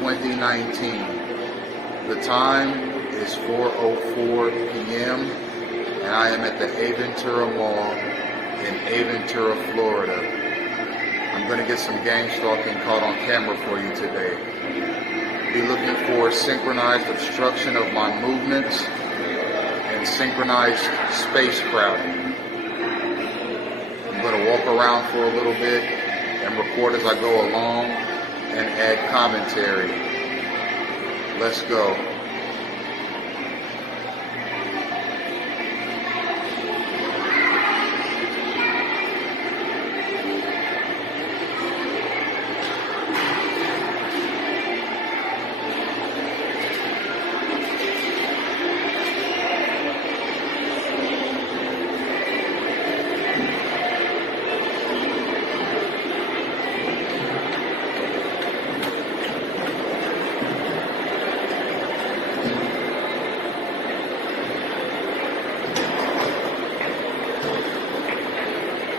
2019. The time is 4:04 p.m. and I am at the Aventura Mall in Aventura, Florida. I'm going to get some gang stalking caught on camera for you today. Be looking for synchronized obstruction of my movements and synchronized space crowding. I'm going to walk around for a little bit and record as I go along and add commentary. Let's go.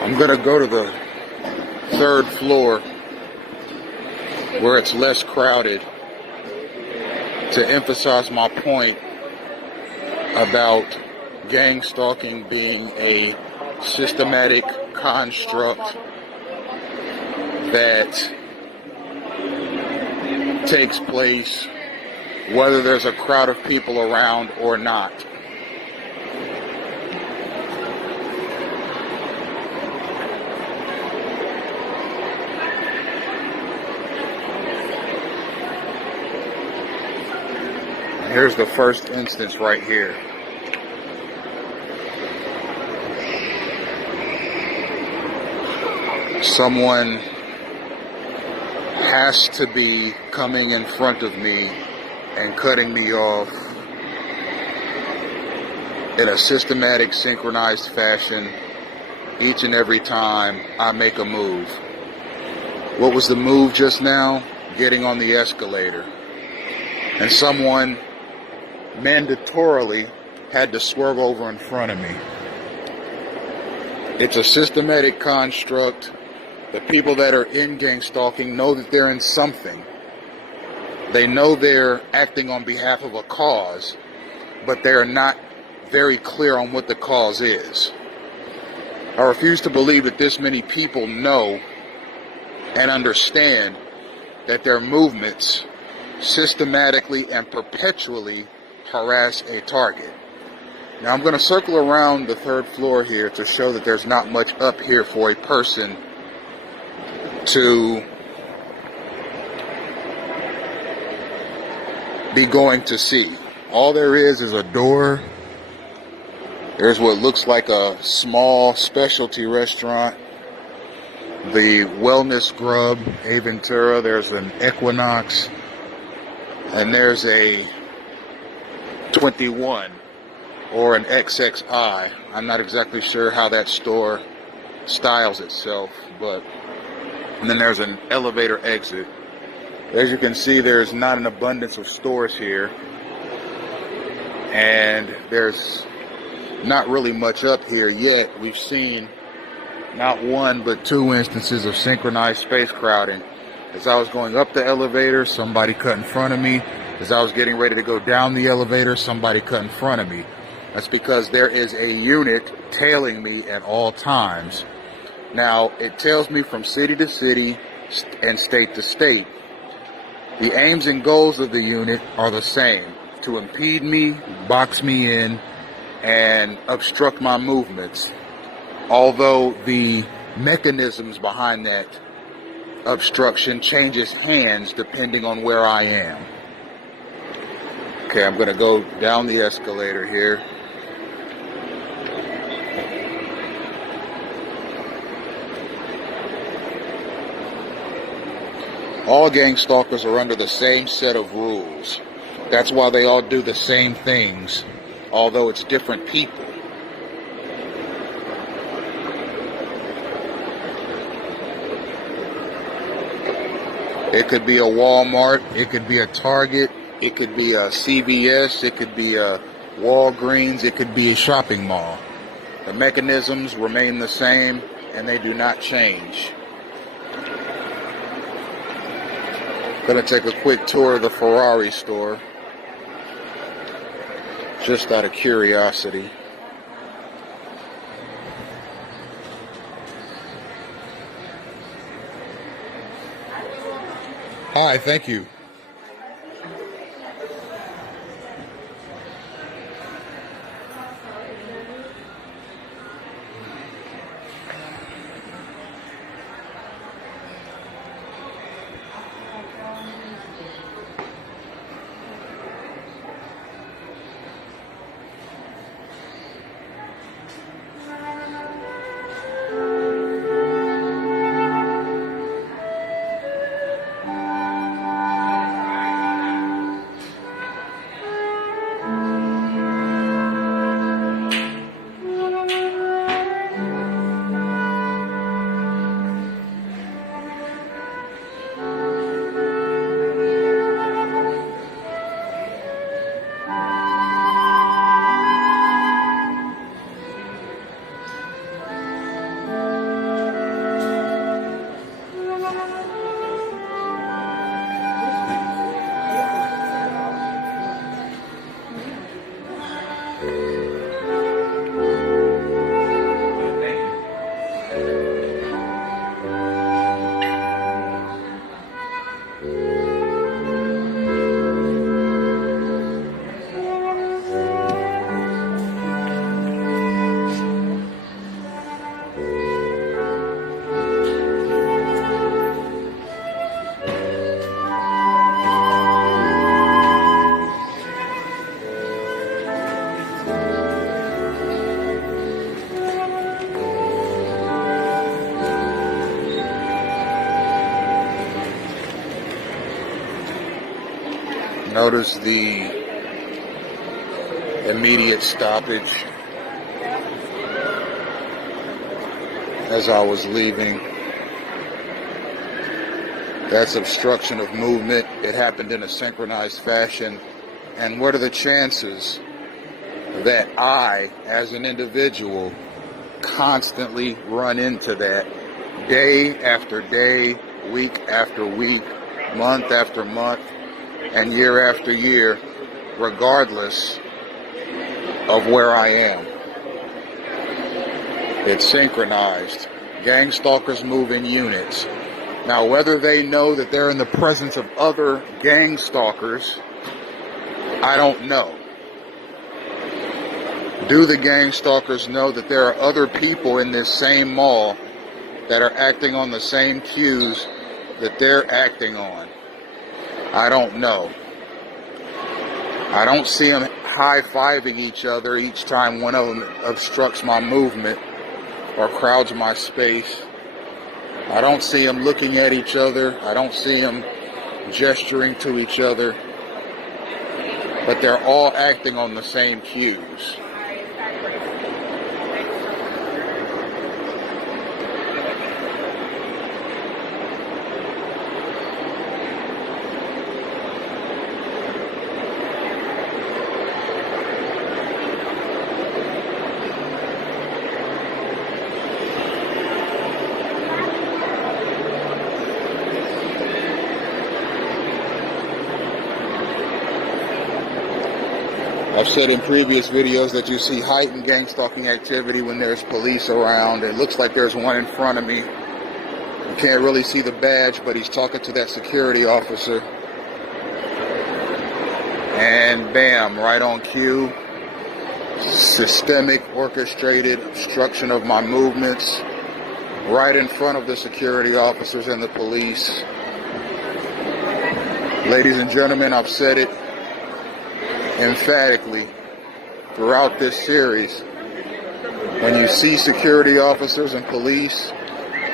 I'm going to go to the third floor where it's less crowded to emphasize my point about gang stalking being a systematic construct that takes place whether there's a crowd of people around or not. Here's the first instance right here. Someone has to be coming in front of me and cutting me off in a systematic, synchronized fashion each and every time I make a move. What was the move just now? Getting on the escalator. And someone mandatorily had to swerve over in front of me. It's a systematic construct. The people that are in gang stalking know that they're in something. They know they're acting on behalf of a cause, but they're not very clear on what the cause is. I refuse to believe that this many people know and understand that their movements systematically and perpetually harass a target. Now I'm going to circle around the third floor here to show that there's not much up here for a person to be going to see. All there is a door. There's what looks like a small specialty restaurant. The Wellness Grub, Aventura. There's an Equinox. And there's a 21 or an XXI. I'm not exactly sure how that store styles itself, but and then there's an elevator exit. As you can see, there's not an abundance of stores here, and there's not really much up here yet. We've seen not one but two instances of synchronized space crowding. As I was going up the elevator, somebody cut in front of me. As I was getting ready to go down the elevator, somebody cut in front of me. That's because there is a unit tailing me at all times. Now, it tails me from city to city and state to state. The aims and goals of the unit are the same: to impede me, box me in, and obstruct my movements. Although the mechanisms behind that obstruction changes hands depending on where I am. Okay, I'm going to go down the escalator here. All gang stalkers are under the same set of rules. That's why they all do the same things, although it's different people. It could be a Walmart, it could be a Target, it could be a CVS, it could be a Walgreens, it could be a shopping mall. The mechanisms remain the same and they do not change. Gonna take a quick tour of the Ferrari store, just out of curiosity. Hi, thank you. Notice the immediate stoppage as I was leaving. That's obstruction of movement. It happened in a synchronized fashion. And what are the chances that I, as an individual, constantly run into that day after day, week after week, month after month, and year after year, regardless of where I am? It's synchronized. Gang stalkers move in units. Now, whether they know that they're in the presence of other gang stalkers, I don't know. Do the gang stalkers know that there are other people in this same mall that are acting on the same cues that they're acting on? I don't know. I don't see them high-fiving each other each time one of them obstructs my movement or crowds my space. I don't see them looking at each other. I don't see them gesturing to each other. But they're all acting on the same cues. I've said in previous videos that you see heightened gang stalking activity when there's police around. It looks like there's one in front of me. You can't really see the badge, but he's talking to that security officer. And bam, right on cue. Systemic, orchestrated obstruction of my movements right in front of the security officers and the police. Ladies and gentlemen, I've said it emphatically throughout this series. When you see security officers and police,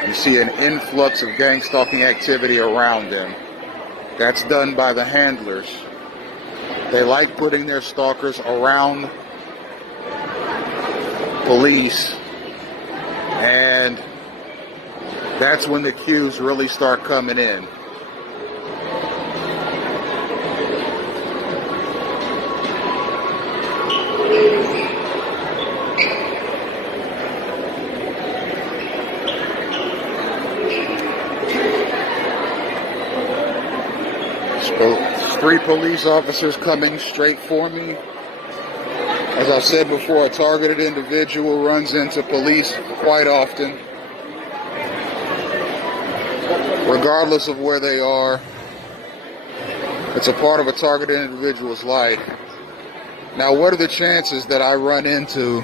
you see an influx of gang stalking activity around them. That's done by the handlers. They like putting their stalkers around police, and that's when the cues really start coming in. Three police officers coming straight for me. As I said before, a targeted individual runs into police quite often, regardless of where they are. It's a part of a targeted individual's life. Now, what are the chances that I run into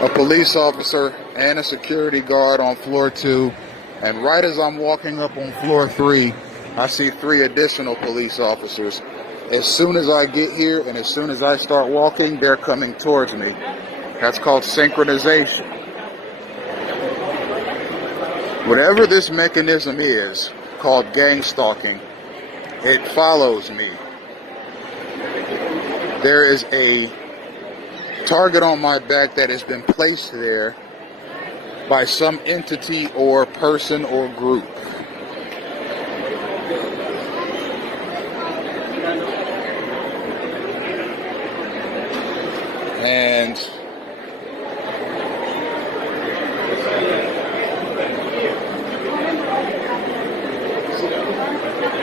a police officer and a security guard on floor 2, and right as I'm walking up on floor 3, I see 3 additional police officers. As soon as I get here and as soon as I start walking, they're coming towards me. That's called synchronization. Whatever this mechanism is, called gang-stalking, it follows me. There is a target on my back that has been placed there by some entity or person or group. And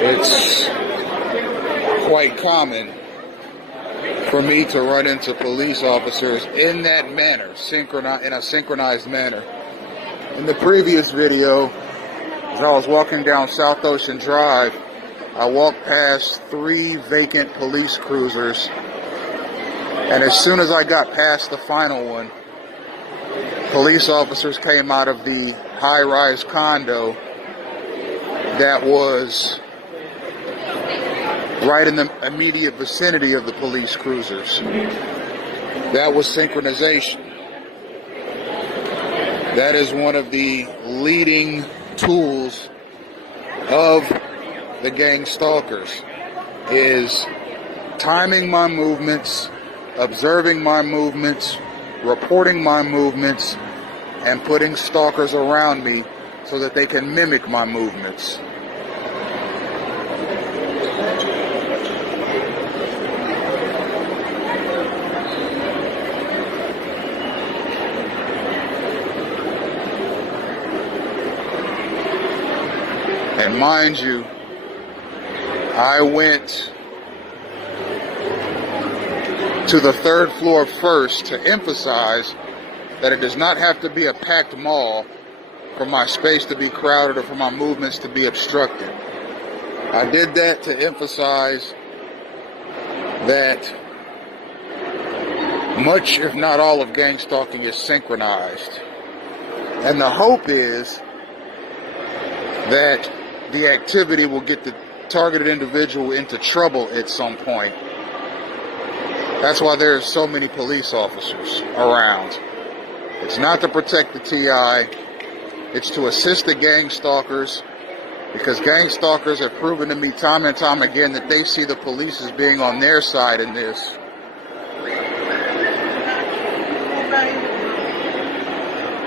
it's quite common for me to run into police officers in that manner, in a synchronized manner. In the previous video, as I was walking down South Ocean Drive, I walked past 3 vacant police cruisers, and as soon as I got past the final one, police officers came out of the high-rise condo that was right in the immediate vicinity of the police cruisers. That was synchronization. That is one of the leading tools of the gang stalkers, is timing my movements, observing my movements, reporting my movements, and putting stalkers around me so that they can mimic my movements. And mind you, I went to the 3rd floor first to emphasize that it does not have to be a packed mall for my space to be crowded or for my movements to be obstructed. I did that to emphasize that much, if not all, of gang stalking is synchronized. And the hope is that the activity will get the targeted individual into trouble at some point. That's why there are so many police officers around. It's not to protect the TI, it's to assist the gang stalkers, because gang stalkers have proven to me time and time again that they see the police as being on their side in this.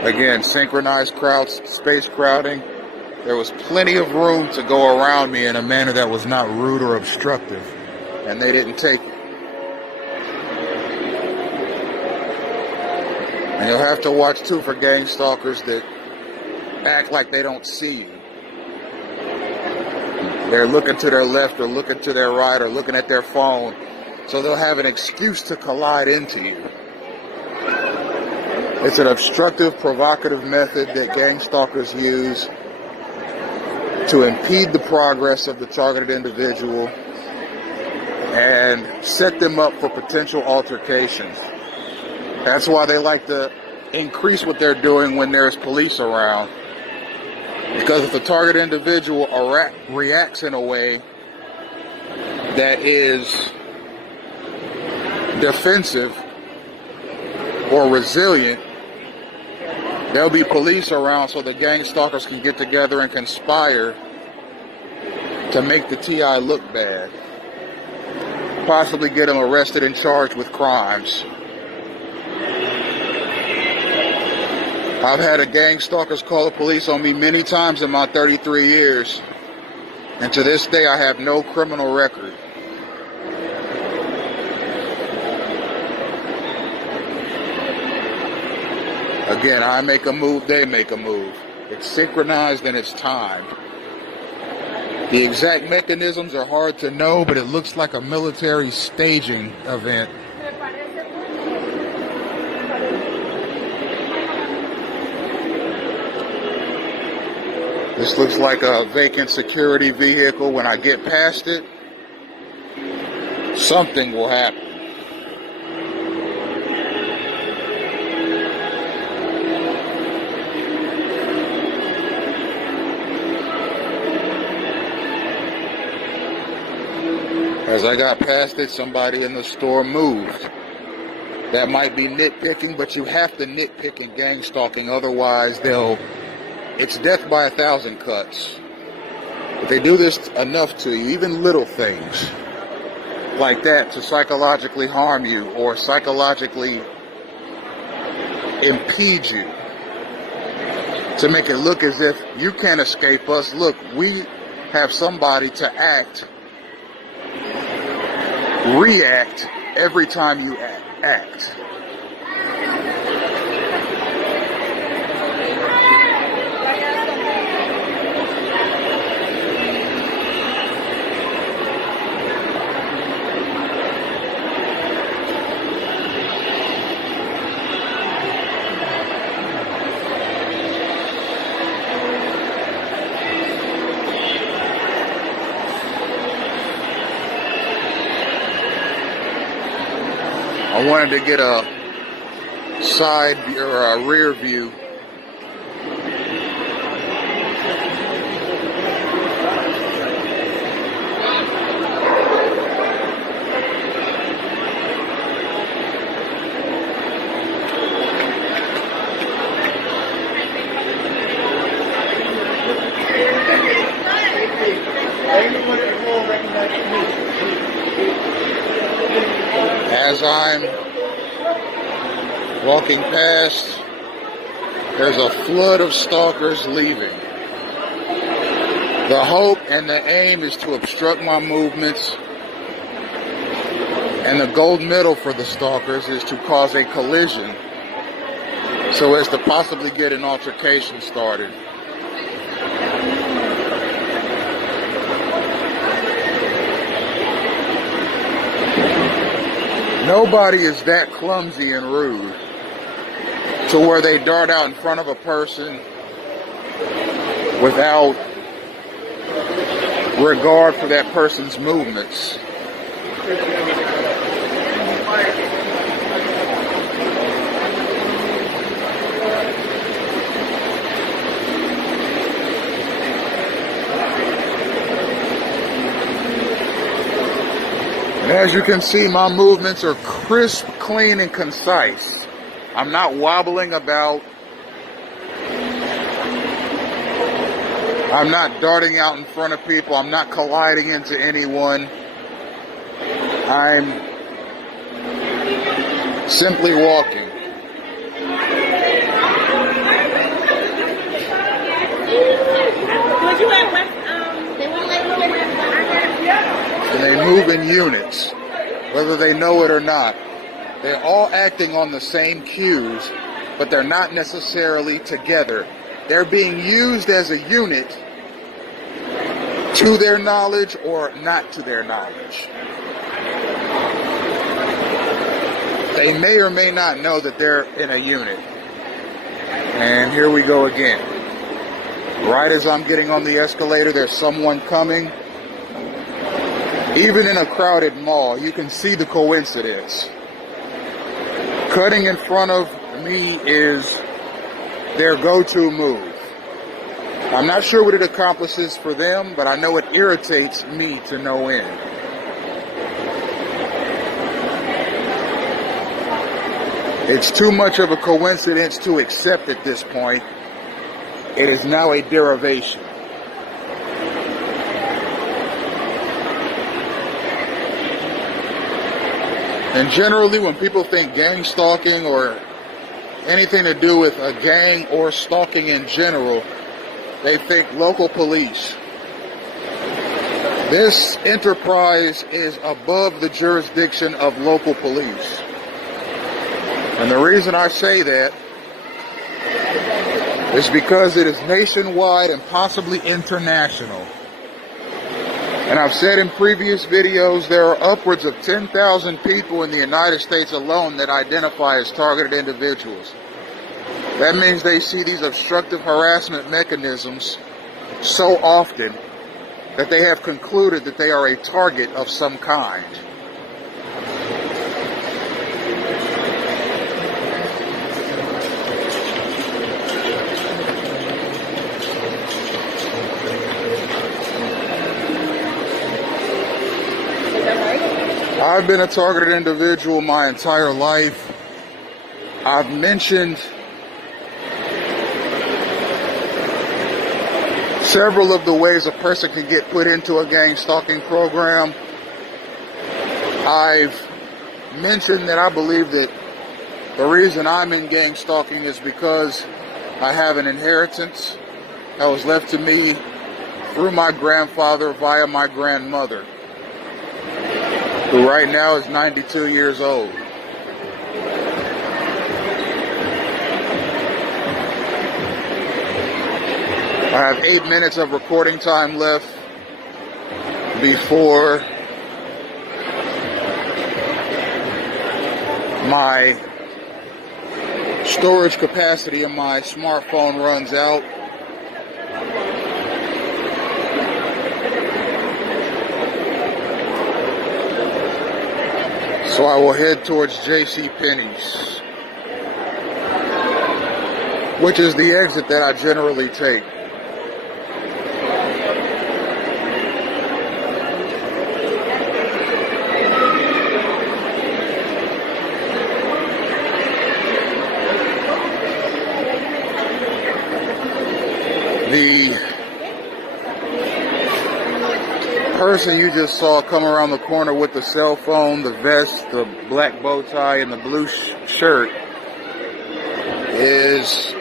Again, synchronized space crowding. There was plenty of room to go around me in a manner that was not rude or obstructive, and they didn't take it. And you'll have to watch too for gang stalkers that act like they don't see you. They're looking to their left or looking to their right or looking at their phone, so they'll have an excuse to collide into you. It's an obstructive, provocative method that gang stalkers use to impede the progress of the targeted individual and set them up for potential altercations. That's why they like to increase what they're doing when there's police around. Because if the target individual reacts in a way that is defensive or resilient, there'll be police around so the gang stalkers can get together and conspire to make the TI look bad. Possibly get him arrested and charged with crimes. I've had a gang stalkers call the police on me many times in my 33 years. And to this day, I have no criminal record. Again, I make a move, they make a move. It's synchronized and it's timed. The exact mechanisms are hard to know, but it looks like a military staging event. This looks like a vacant security vehicle. When I get past it, something will happen. As I got past it, somebody in the store moved. That might be nitpicking, but you have to nitpick in gang stalking, otherwise it's death by 1,000 cuts. But they do this enough to you, even little things like that, to psychologically harm you or psychologically impede you, to make it look as if you can't escape us. Look, we have somebody to react every time you act. I wanted to get a side view or a rear view. As I'm walking past, there's a flood of stalkers leaving. The hope and the aim is to obstruct my movements, and the gold medal for the stalkers is to cause a collision so as to possibly get an altercation started. Nobody is that clumsy and rude to where they dart out in front of a person without regard for that person's movements. And as you can see, my movements are crisp, clean, and concise. I'm not wobbling about. I'm not darting out in front of people. I'm not colliding into anyone. I'm simply walking. And they move in units, whether they know it or not. They're all acting on the same cues, but they're not necessarily together. They're being used as a unit to their knowledge or not to their knowledge. They may or may not know that they're in a unit. And here we go again. Right as I'm getting on the escalator, there's someone coming. Even in a crowded mall, you can see the coincidence. Cutting in front of me is their go-to move. I'm not sure what it accomplishes for them, but I know it irritates me to no end. It's too much of a coincidence to accept at this point. It is now a derivation. And generally, when people think gang stalking or anything to do with a gang or stalking in general, they think local police. This enterprise is above the jurisdiction of local police. And the reason I say that is because it is nationwide and possibly international. And I've said in previous videos, there are upwards of 10,000 people in the United States alone that identify as targeted individuals. That means they see these obstructive harassment mechanisms so often that they have concluded that they are a target of some kind. I've been a targeted individual my entire life. I've mentioned several of the ways a person can get put into a gang stalking program. I've mentioned that I believe that the reason I'm in gang stalking is because I have an inheritance that was left to me through my grandfather via my grandmother, who right now is 92 years old. I have 8 minutes of recording time left before my storage capacity in my smartphone runs out. So I will head towards JCPenney's, which is the exit that I generally take. The person you just saw come around the corner with the cell phone, the vest, the black bow tie, and the blue shirt is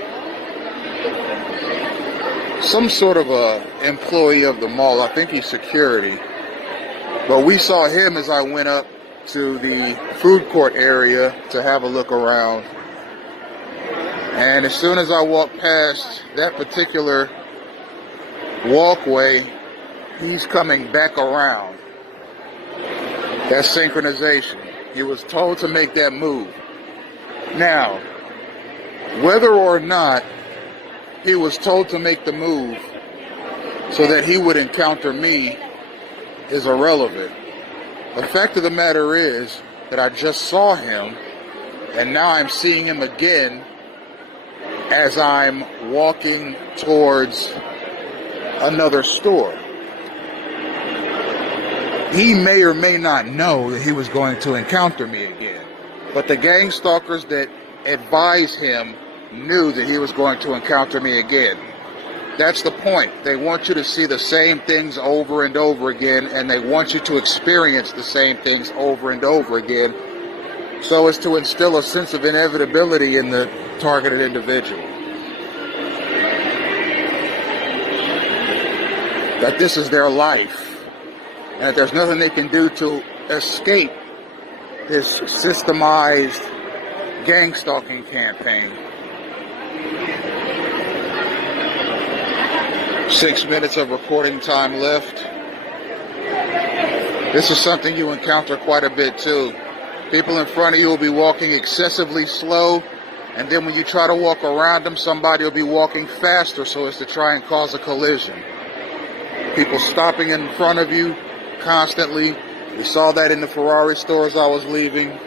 some sort of a employee of the mall. I think he's security. But we saw him as I went up to the food court area to have a look around. And as soon as I walked past that particular walkway, he's coming back around. That's synchronization. He was told to make that move. Now, whether or not he was told to make the move so that he would encounter me is irrelevant. The fact of the matter is that I just saw him, and now I'm seeing him again as I'm walking towards another store. He may or may not know that he was going to encounter me again, but the gang stalkers that advised him knew that he was going to encounter me again. That's the point. They want you to see the same things over and over again, and they want you to experience the same things over and over again, so as to instill a sense of inevitability in the targeted individual. That this is their life, and that there's nothing they can do to escape this systemized gang stalking campaign. 6 minutes of recording time left. This is something you encounter quite a bit too. People in front of you will be walking excessively slow, and then when you try to walk around them, somebody will be walking faster so as to try and cause a collision. People stopping in front of you constantly. We saw that in the Ferrari store as I was leaving.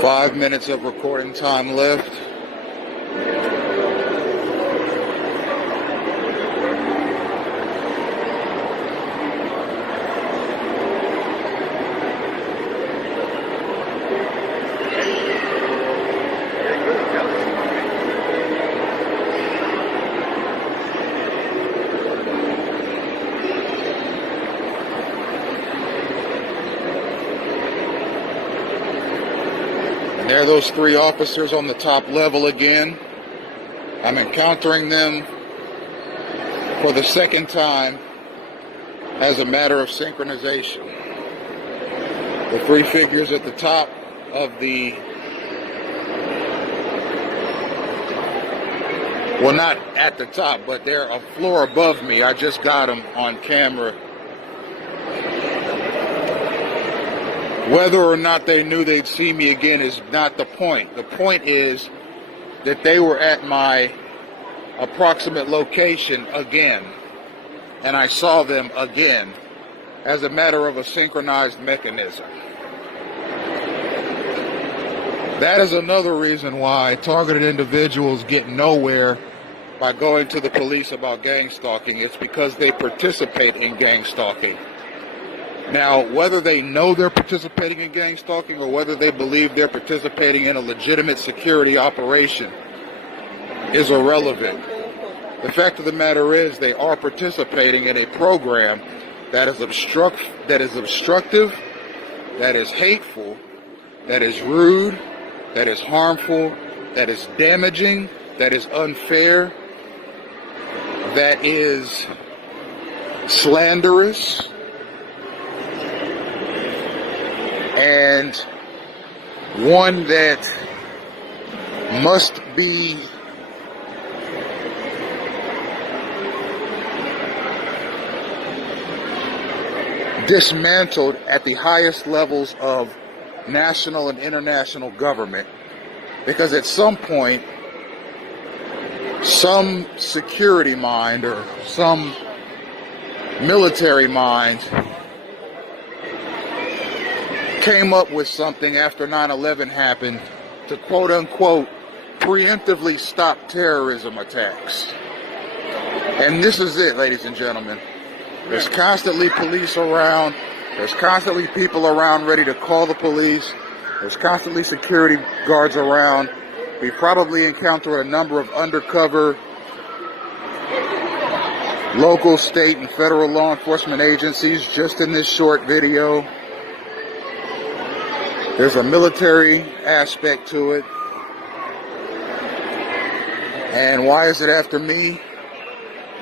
Five minutes of recording time left. There are those three officers on the top level again. I'm encountering them for the second time as a matter of synchronization. The three figures at the top of the, well, not at the top, but they're a floor above me. I just got them on camera. Whether or not they knew they'd see me again is not the point. The point is that they were at my approximate location again, and I saw them again as a matter of a synchronized mechanism. That is another reason why targeted individuals get nowhere by going to the police about gang stalking. It's because they participate in gang stalking. Now, whether they know they're participating in gang stalking or whether they believe they're participating in a legitimate security operation is irrelevant. The fact of the matter is they are participating in a program that is obstructive, that is hateful, that is rude, that is harmful, that is damaging, that is unfair, that is slanderous, and one that must be dismantled at the highest levels of national and international government, because at some point some security mind or some military mind came up with something after 9/11 happened to quote unquote preemptively stop terrorism attacks. And this is it, ladies and gentlemen. There's constantly police around. There's constantly people around ready to call the police. There's constantly security guards around. We probably encountered a number of undercover local, state, and federal law enforcement agencies just in this short video. There's a military aspect to it. And why is it after me?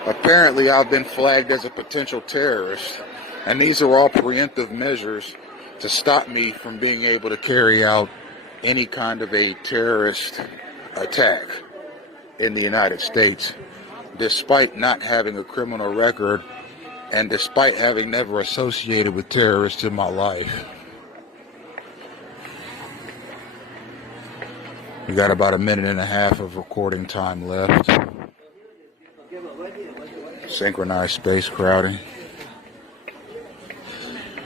Apparently, I've been flagged as a potential terrorist, and these are all preemptive measures to stop me from being able to carry out any kind of a terrorist attack in the United States, despite not having a criminal record and despite having never associated with terrorists in my life. We got about 1.5 minutes of recording time left. Synchronized space crowding.